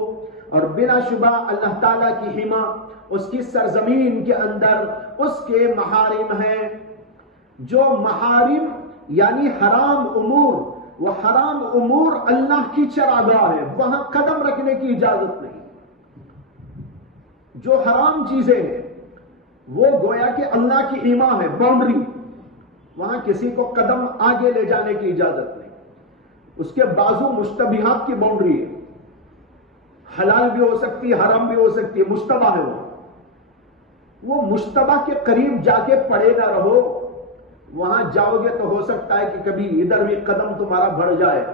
اور بلا شبہ اللہ تعالیٰ کی حما اس کی سرزمین کے اندر اس کے محارم ہیں. جو محارم یعنی حرام امور، وہ حرام امور اللہ کی چراگاہ ہے، وہاں قدم رکھنے کی اجازت نہیں. جو حرام چیزیں ہیں وہ گویا کہ اللہ کی حما ہے، باؤنڈری، وہاں کسی کو قدم آگے لے جانے کی اجازت نہیں. اس کے بازو مشتبہات کی باؤنڈری ہے، حلال بھی ہو سکتی ہے، حرام بھی ہو سکتی ہے، مشتبہ ہے. وہ مشتبہ کے قریب جا کے پڑے نہ رہو. وہاں جاؤ گے تو ہو سکتا ہے کہ کبھی ادھر بھی قدم تمہارا بڑھ جائے،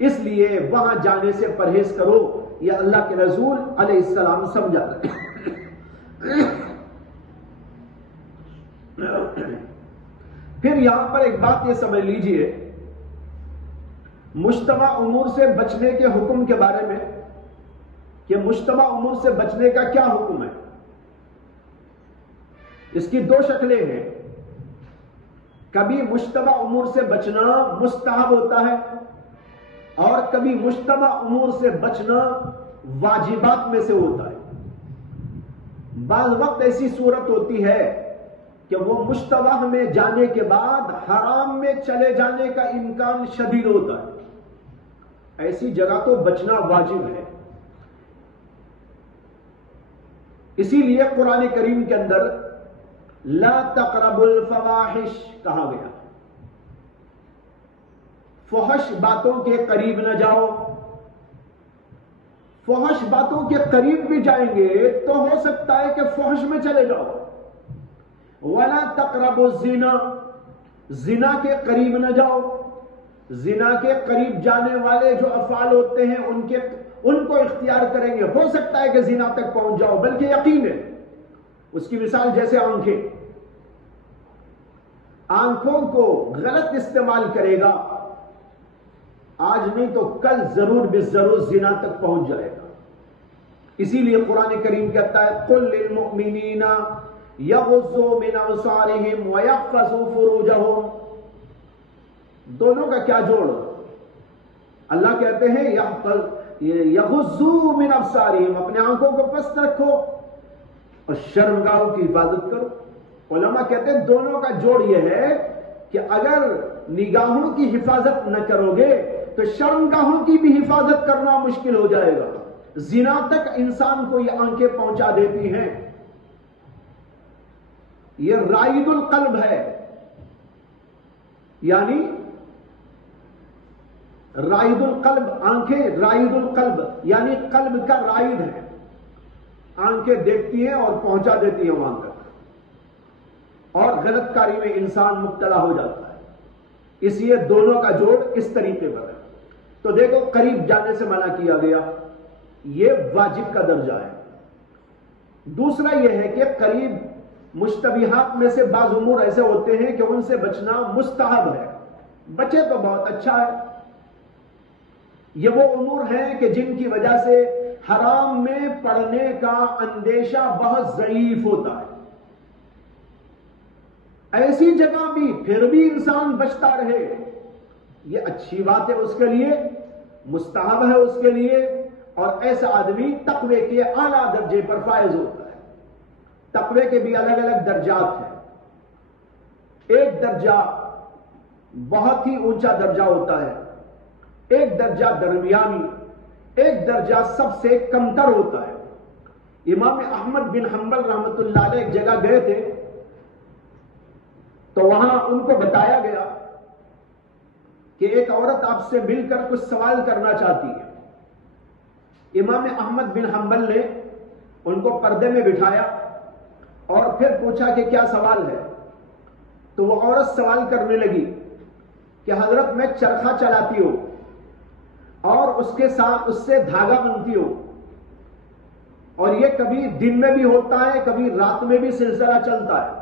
اس لیے وہاں جانے سے پرہیز کرو. یہ اللہ کے رسول علیہ السلام سمجھا. پھر یہاں پر ایک بات یہ سمجھ لیجئے، مشتبہ امور سے بچنے کے حکم کے بارے میں، کہ مشتبہ امور سے بچنے کا کیا حکم ہے. اس کی دو شکلیں ہیں. کبھی مشتبہ امور سے بچنا مستحب ہوتا ہے، اور کبھی مشتبہ امور سے بچنا واجبات میں سے ہوتا ہے. بعض وقت ایسی صورت ہوتی ہے کہ وہ مشتبہ میں جانے کے بعد حرام میں چلے جانے کا امکان شدید ہوتا ہے. ایسی جگہ تو بچنا واجب ہے. اسی لیے قرآن کریم کے اندر لا تقربوا الفواحش کہا گیا. فحش باتوں کے قریب نہ جاؤ. فحش باتوں کے قریب بھی جائیں گے تو ہو سکتا ہے کہ فحش میں چلے جاؤ. ولا تقربوا الزنا، زنا کے قریب نہ جاؤ. زنا کے قریب جانے والے جو افعال ہوتے ہیں ان کو اختیار کریں گے، ہو سکتا ہے کہ زنا تک پہنچ جاؤ، بلکہ یقین ہے. اس کی مثال جیسے آنکھیں، آنکھوں کو غلط استعمال کرے گا، آج نہیں تو کل ضرور بے ضرور زنا تک پہنچ جائے گا. اسی لیے قرآن کریم کہتا ہے قل للمؤمنین یغضوا من ابصارہم ویحفظوا فروجہم. دونوں کا کیا جوڑ؟ اللہ کہتے ہیں یغضوا من ابصارہم، اپنے آنکھوں کو پست رکھو اور شرمگاہوں کی حفاظت کرو. علماء کہتے ہیں دونوں کا جوڑ یہ ہے کہ اگر نگاہوں کی حفاظت نہ کرو گے تو شرمگاہوں کی بھی حفاظت کرنا مشکل ہو جائے گا. زنا تک انسان کو یہ آنکھیں پہنچا دیتی ہیں. یہ رائد القلب ہے، یعنی رائد القلب، آنکھیں رائد القلب یعنی قلب کا رائد ہے. آنکھیں دیکھتی ہیں اور پہنچا دیتی ہیں وہاں تک، اور غلط کاری میں انسان مبتلا ہو جاتا ہے. اس لیے دونوں کا جوڑ اس طریقے پر ہے. تو دیکھو قریب جانے سے منع کیا گیا، یہ واجب کا درجہ ہے. دوسرا یہ ہے کہ قریب مشتبہات میں سے بعض امور ایسے ہوتے ہیں کہ ان سے بچنا مستحب ہے. بچے تو بہت اچھا ہے. یہ وہ امور ہیں کہ جن کی وجہ سے حرام میں پڑنے کا اندیشہ بہت ضعیف ہوتا ہے. ایسی جگہ بھی پھر بھی انسان بچتا رہے، یہ اچھی بات ہے اس کے لیے، مستحب ہے اس کے لیے، اور ایسا آدمی تقوی کے اعلیٰ درجے پر فائز ہوتا ہے. تقوی کے بھی الگ الگ درجات ہیں. ایک درجہ بہت ہی اونچا درجہ ہوتا ہے، ایک درجہ درمیانی، ایک درجہ سب سے کمتر ہوتا ہے. امام احمد بن حنبل رحمۃ اللہ علیہ ایک جگہ گئے تھے تو وہاں ان کو بتایا گیا کہ ایک عورت آپ سے مل کر کچھ سوال کرنا چاہتی ہے. امام احمد بن حنبل نے ان کو پردے میں بٹھایا اور پھر پوچھا کہ کیا سوال ہے. تو وہ عورت سوال کرنے لگی کہ حضرت میں چرخہ چلاتی ہوں اور اس کے ساتھ اس سے دھاگا بنتی ہوں، اور یہ کبھی دن میں بھی ہوتا ہے کبھی رات میں بھی سلسلہ چلتا ہے.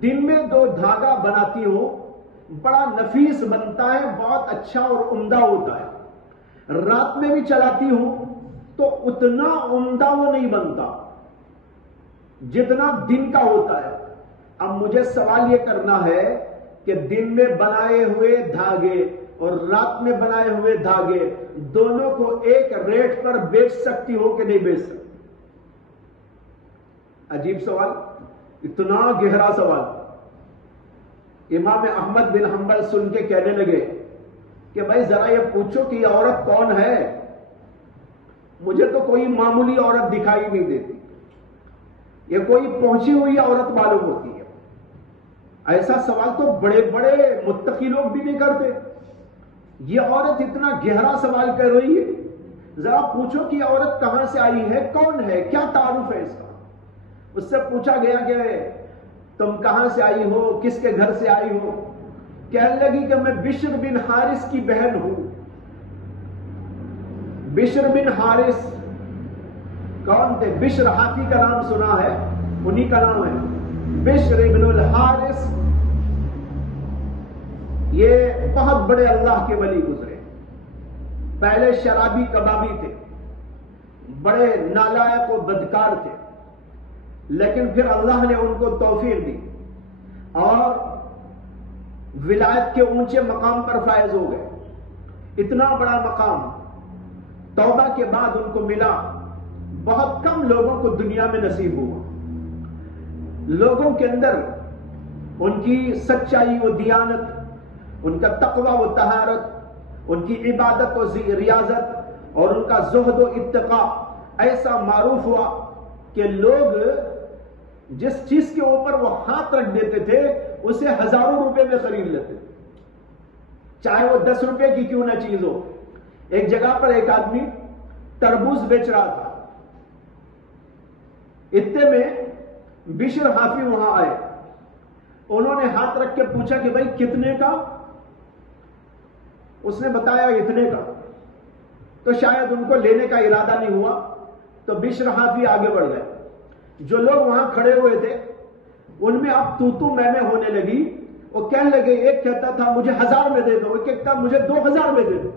دن میں جو دھاگا بناتی ہوں بڑا نفیس بنتا ہے، بہت اچھا اور عمدہ ہوتا ہے. رات میں بھی چلاتی ہوں تو اتنا عمدہ وہ نہیں بنتا جتنا دن کا ہوتا ہے. اب مجھے سوال یہ کرنا ہے کہ دن میں بنائے ہوئے دھاگے اور رات میں بنائے ہوئے دھاگے دونوں کو ایک ریٹ پر بیچ سکتی ہو کہ نہیں بیچ سکتی؟ عجیب سوال، اتنا گہرا سوال۔ امام احمد بن حنبل سن کے کہنے لگے کہ بھائی ذرا یہ پوچھو کہ یہ عورت کون ہے؟ مجھے تو کوئی معمولی عورت دکھائی نہیں دیتی، یہ کوئی پہنچی ہوئی عورت معلوم ہوتی ہے۔ ایسا سوال تو بڑے بڑے متقی لوگ بھی نہیں کرتے، یہ عورت اتنا گہرا سوال کر رہی ہے، ذرا پوچھو کہ یہ عورت کہاں سے آئی ہے، کون ہے، کیا تعارف ہے اس کا؟ اس سے پوچھا گیا کہ تم کہاں سے آئی ہو، کس کے گھر سے آئی ہو؟ کہنے لگی کہ میں بشر بن حارث کی بہن ہوں۔ بشر بن حارث کون تھے؟ بشر حافی کا نام سنا ہے، انہی کا نام ہے بشر ابن الحارث۔ یہ بہت بڑے اللہ کے ولی گزرے، پہلے شرابی کبابی تھے، بڑے نالائق و بدکار تھے، لیکن پھر اللہ نے ان کو توفیق دی اور ولایت کے اونچے مقام پر فائز ہو گئے۔ اتنا بڑا مقام توبہ کے بعد ان کو ملا، بہت کم لوگوں کو دنیا میں نصیب ہوا۔ لوگوں کے اندر ان کی سچائی و دیانت، ان کا تقوی و طہارت، ان کی عبادت و ریاضت اور ان کا زہد و اتقاء ایسا معروف ہوا کہ لوگ جس چیز کے اوپر وہ ہاتھ رکھ دیتے تھے اسے ہزاروں روپے میں خرید لیتے تھے، چاہے وہ 10 روپے کی کیوں نہ چیز ہو۔ ایک جگہ پر ایک آدمی تربوز بیچ رہا تھا، اتنے میں بشر حافی وہاں آئے، انہوں نے ہاتھ رکھ کے پوچھا کہ بھائی کتنے کا؟ اس نے بتایا اتنے کا، تو شاید ان کو لینے کا ارادہ نہیں ہوا، تو بشر حافی آگے بڑھ گئے۔ جو لوگ وہاں کھڑے ہوئے تھے ان میں اب تو میں ہونے لگی، وہ کہنے لگے، ایک کہتا تھا مجھے 1000 میں دے دو، ایک کہتا مجھے 2000 میں دے دو۔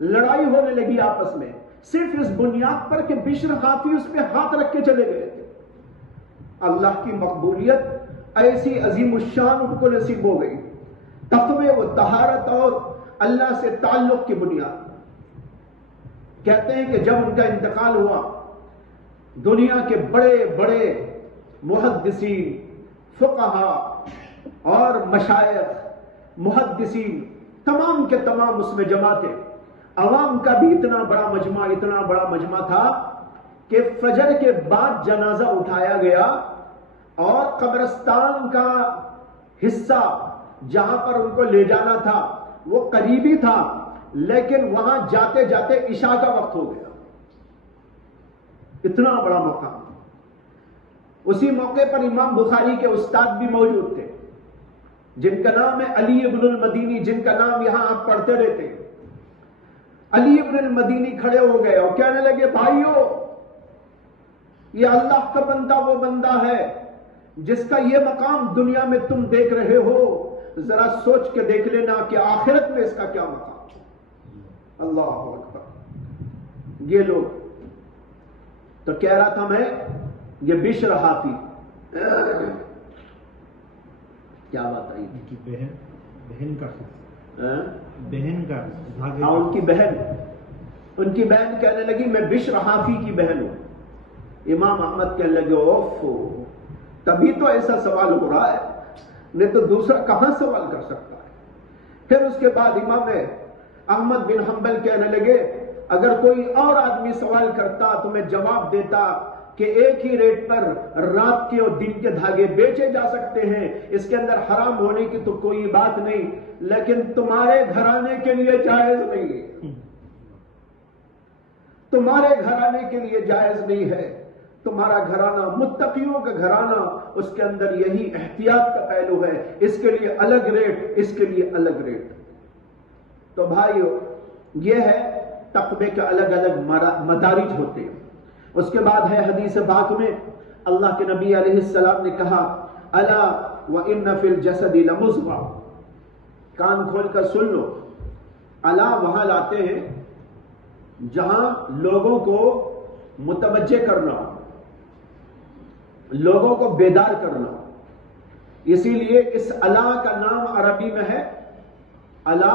لڑائی ہونے لگی آپس میں، صرف اس بنیاد پر کہ بشر حافی اس پہ ہاتھ رکھ کے چلے گئے تھے۔ اللہ کی مقبولیت ایسی عظیم الشان ان کو نصیب ہو گئی، تقوی و طہارت اور اللہ سے تعلق کی بنیاد۔ کہتے ہیں کہ جب ان کا انتقال ہوا، دنیا کے بڑے بڑے محدثین، فقہاء اور مشائخ، محدثین تمام کے تمام اس میں جمع تھے۔ عوام کا بھی اتنا بڑا مجمع تھا کہ فجر کے بعد جنازہ اٹھایا گیا اور قبرستان کا حصہ جہاں پر ان کو لے جانا تھا وہ قریبی تھا، لیکن وہاں جاتے جاتے عشاء کا وقت ہو گیا۔ اتنا بڑا مقام۔ اسی موقع پر امام بخاری کے استاد بھی موجود تھے جن کا نام ہے علی ابن المدینی، جن کا نام یہاں آپ پڑھتے رہتے ہیں۔ علی ابن المدینی کھڑے ہو گئے اور کہنے لگے، بھائیو یہ اللہ کا بندہ وہ بندہ ہے جس کا یہ مقام دنیا میں تم دیکھ رہے ہو، ذرا سوچ کے دیکھ لینا کہ آخرت میں اس کا کیا مقام۔ اللہ اکبر۔ یہ لوگ تو کہہ رہا تھا میں، یہ بشر حافی کیا بات آئی؟ ان کی بہن کا ان کی بہن کہنے لگی میں بشر حافی کی بہن ہوں۔ امام احمد کہنے لگے، اوف، تبھی تو ایسا سوال ہو رہا ہے، نہیں تو دوسرا کہاں سوال کر سکتا ہے۔ پھر اس کے بعد امام احمد بن حنبل کہنے لگے، اگر کوئی اور آدمی سوال کرتا تو میں جواب دیتا کہ ایک ہی ریٹ پر رات کے اور دن کے دھاگے بیچے جا سکتے ہیں، اس کے اندر حرام ہونے کی تو کوئی بات نہیں، لیکن تمہارے گھرانے کے لیے جائز نہیں ہے، تمہارے گھرانے کے لیے جائز نہیں ہے۔ تمہارا گھرانہ متقیوں کا گھرانہ، اس کے اندر یہی احتیاط کا پہلو ہے، اس کے لیے الگ ریٹ، اس کے لیے الگ ریٹ۔ تو بھائیو، یہ ہے تقوی کے الگ الگ مدارج ہوتے ہیں۔ اس کے بعد ہے حدیث بات میں اللہ کے نبی علیہ السلام نے کہا، الا وان فی الجسد لمضغہ، کان کھول کر سن لو۔ الا وہاں لاتے ہیں جہاں لوگوں کو متوجہ کرنا ہو، لوگوں کو بیدار کرنا ہو، اسی لیے اس الا کا نام عربی میں ہے الا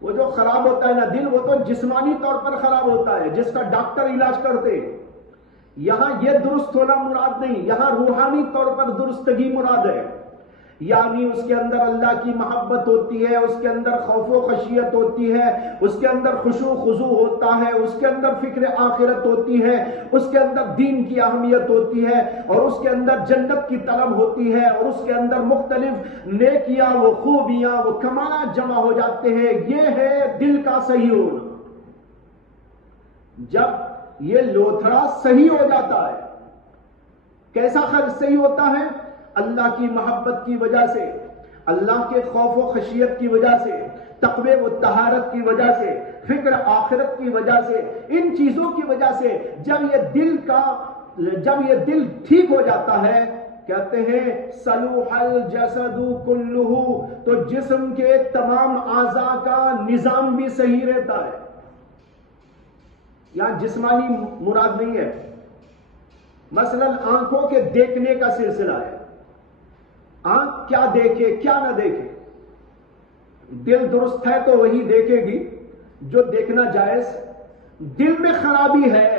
وہ جو خراب ہوتا ہے نا دل، وہ تو جسمانی طور پر خراب ہوتا ہے جس کا ڈاکٹر علاج کرتے. یہاں یہ درست ہونا مراد نہیں، یہاں روحانی طور پر درستگی مراد ہے. یعنی اس کے اندر اللہ کی محبت ہوتی ہے، اس کے اندر خوف و خشیت ہوتی ہے، اس کے اندر خشوع خضوع ہوتا ہے، اس کے اندر فکر آخرت ہوتی ہے، اس کے اندر دین کی اہمیت ہوتی ہے، اور اس کے اندر جنت کی طلب ہوتی ہے، اور اس کے اندر مختلف نیکیاں، وہ خوبیاں، وہ کمالات جمع ہو جاتے ہیں. یہ ہے دل کا صحیح ہونا. جب یہ لوتھڑا صحیح ہو جاتا ہے، کیسا خرچ صحیح ہوتا ہے؟ اللہ کی محبت کی وجہ سے، اللہ کے خوف و خشیت کی وجہ سے، تقوی و طہارت کی وجہ سے، فکر آخرت کی وجہ سے، ان چیزوں کی وجہ سے جب یہ دل ٹھیک ہو جاتا ہے، کہتے ہیں صلوح الجسد کلہ، تو جسم کے تمام اعضاء کا نظام بھی صحیح رہتا ہے. یہاں جسمانی مراد نہیں ہے، مثلا آنکھوں کے دیکھنے کا سلسلہ ہے. آنکھ کیا دیکھے کیا نہ دیکھے، دل درست ہے تو وہی دیکھے گی جو دیکھنا جائز. دل میں خرابی ہے،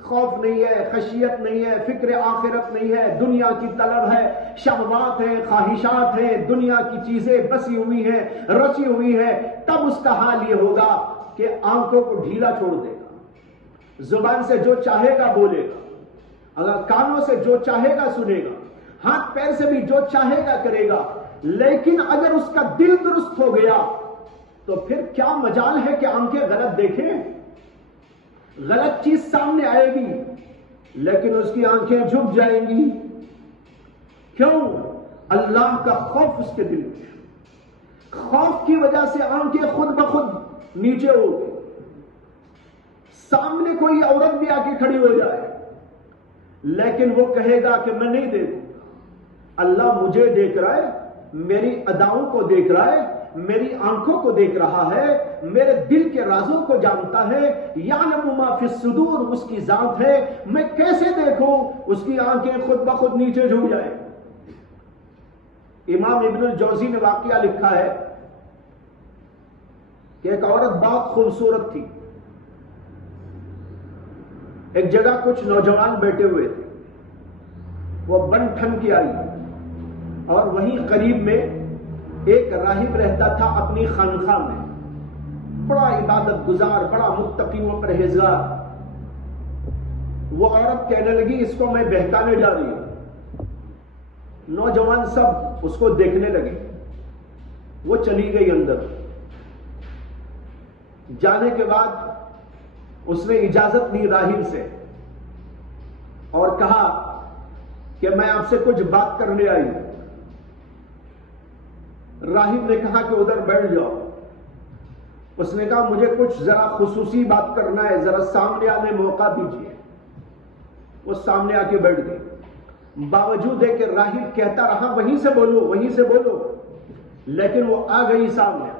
خوف نہیں ہے، خشیت نہیں ہے، فکر آخرت نہیں ہے، دنیا کی طلب ہے، شہوات ہیں، خواہشات ہیں، دنیا کی چیزیں بسی ہوئی ہیں، رچی ہوئی ہیں، تب اس کا حال یہ ہوگا کہ آنکھوں کو ڈھیلا چھوڑ دے گا، زبان سے جو چاہے گا بولے گا، اگر کانوں سے جو چاہے گا سنے گا، ہاتھ پیر سے بھی جو چاہے گا کرے گا. لیکن اگر اس کا دل درست ہو گیا تو پھر کیا مجال ہے کہ آنکھیں غلط دیکھیں؟ غلط چیز سامنے آئے گی لیکن اس کی آنکھیں جھک جائیں گی. کیوں؟ اللہ کا خوف اس کے دل میں. خوف کی وجہ سے آنکھیں خود بخود نیچے ہو گئی. سامنے کوئی عورت بھی آ کے کھڑی ہو جائے لیکن وہ کہے گا کہ میں نہیں دیکھوں. اللہ مجھے دیکھ رہا ہے، میری اداؤں کو دیکھ رہا ہے، میری آنکھوں کو دیکھ رہا ہے، میرے دل کے رازوں کو جانتا ہے. یعلم ما فی الصدور اس کی ذات ہے، میں کیسے دیکھوں؟ اس کی آنکھیں خود بخود نیچے جھک جائیں. امام ابن الجوزی نے واقعہ لکھا ہے کہ ایک عورت بہت خوبصورت تھی. ایک جگہ کچھ نوجوان بیٹھے ہوئے تھے، وہ بن ٹھن کے آئی، اور وہیں قریب میں ایک راہب رہتا تھا اپنی خانقاہ میں، بڑا عبادت گزار، بڑا متقی و پرہیزگار. وہ عورت کہنے لگی اس کو میں بہکانے جا رہی ہوں. نوجوان سب اس کو دیکھنے لگے. وہ چلی گئی اندر. جانے کے بعد اس نے اجازت لی راہب سے اور کہا کہ میں آپ سے کچھ بات کرنے آئی ہوں. راہب نے کہا کہ ادھر بیٹھ جاؤ. اس نے کہا مجھے کچھ ذرا خصوصی بات کرنا ہے، ذرا سامنے آنے موقع دیجیے. وہ سامنے آ کے بیٹھ گئی. باوجود ہے کہ راہب کہتا رہا وہیں سے بولو وہیں سے بولو، لیکن وہ آ گئی سامنے.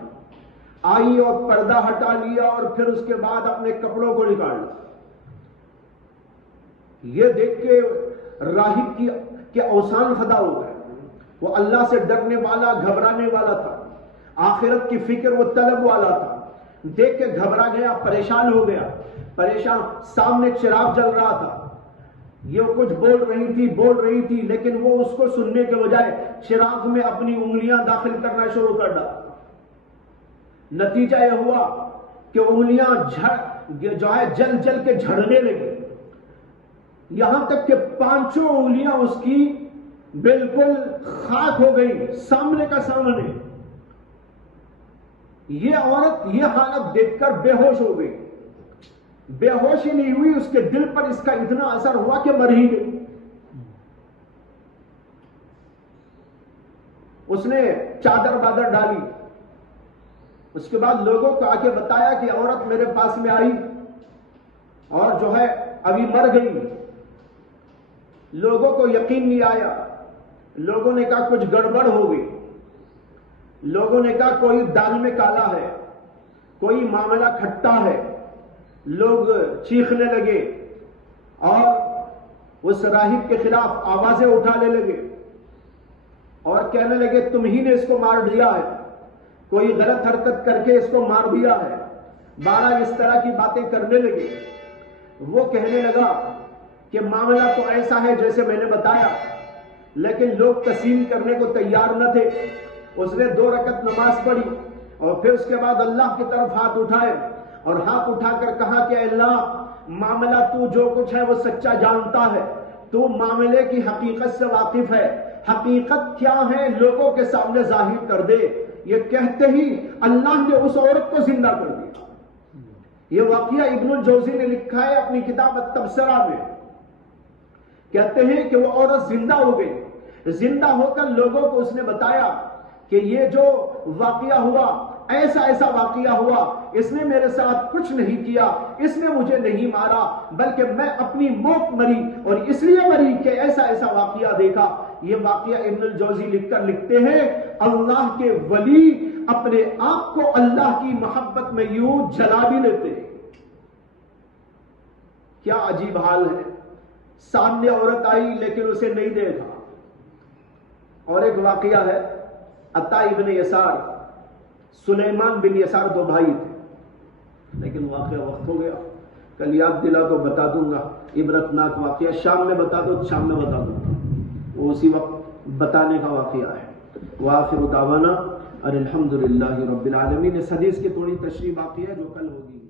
آئی اور پردہ ہٹا لیا اور پھر اس کے بعد اپنے کپڑوں کو نکال لیا. یہ دیکھ کے راہب کے اوسان خدا ہو گئے. وہ اللہ سے ڈرنے والا، گھبرانے والا تھا، آخرت کی فکر و طلب والا تھا. دیکھ کے گھبرا گیا، پریشان ہو گیا. پریشان، سامنے چراغ جل رہا تھا. یہ کچھ بول رہی تھی لیکن وہ اس کو سننے کے بجائے چراغ میں اپنی انگلیاں داخل کرنا شروع کر ڈالا. نتیجہ یہ ہوا کہ انگلیاں جو ہے جل جل کے جھڑنے لگی، یہاں تک کہ 5 انگلیاں اس کی بالکل خاک ہو گئی سامنے کا سامنے. یہ عورت یہ حالت دیکھ کر بے ہوش ہو گئی. بے ہوش ہی نہیں ہوئی، اس کے دل پر اس کا اتنا اثر ہوا کہ مر ہی گئی. اس نے چادر بادر ڈالی. اس کے بعد لوگوں کو آ کے بتایا کہ عورت میرے پاس میں آئی اور جو ہے ابھی مر گئی. لوگوں کو یقین نہیں آیا. لوگوں نے کہا کچھ گڑبڑ ہو گئی. لوگوں نے کہا کوئی دال میں کالا ہے، کوئی معاملہ کھٹا ہے. لوگ چیخنے لگے اور اس راہب کے خلاف آوازیں اٹھانے لگے اور کہنے لگے تم ہی نے اس کو مار دیا ہے، کوئی غلط حرکت کر کے اس کو مار دیا ہے، 12 اس طرح کی باتیں کرنے لگے. وہ کہنے لگا کہ معاملہ تو ایسا ہے جیسے میں نے بتایا، لیکن لوگ تسلیم کرنے کو تیار نہ تھے. اس نے 2 رکعت نماز پڑھی اور پھر اس کے بعد اللہ کی طرف ہاتھ اٹھائے اور ہاتھ اٹھا کر کہا کہ اے اللہ، معاملہ تو جو کچھ ہے وہ سچا جانتا ہے، تو معاملے کی حقیقت سے واقف ہے، حقیقت کیا ہے لوگوں کے سامنے ظاہر کر دے. یہ کہتے ہی اللہ نے اس عورت کو زندہ کر دیا. یہ واقعہ ابن الجوزی نے لکھا ہے اپنی کتاب التبصرہ میں. کہتے ہیں کہ وہ عورت زندہ ہو گئی. زندہ ہو کر لوگوں کو اس نے بتایا کہ یہ جو واقعہ ہوا، ایسا ایسا واقعہ ہوا، اس نے میرے ساتھ کچھ نہیں کیا، اس نے مجھے نہیں مارا، بلکہ میں اپنی موت مری اور اس لیے مری کہ ایسا ایسا واقعہ دیکھا. یہ واقعہ ابن الجوزی لکھ کر لکھتے ہیں اللہ کے ولی اپنے آپ کو اللہ کی محبت میں یوں جلا بھی لیتے. کیا عجیب حال ہے. سامنے عورت آئی لیکن اسے نہیں دیکھا. اور ایک واقعہ ہے عطا ابن یسار، سلیمان بن یسار 2 بھائی تھے، لیکن واقعہ وقت ہو گیا. کل یاد دلا تو بتا دوں گا. عبرتناک واقعہ شام میں بتا دو، شام میں بتا دوں گا، وہ اسی وقت بتانے کا واقعہ ہے. وآخر دعوانا ان الحمدللہ رب العالمین. اس حدیث کی تھوڑی تشریح باقی ہے جو کل ہوگی.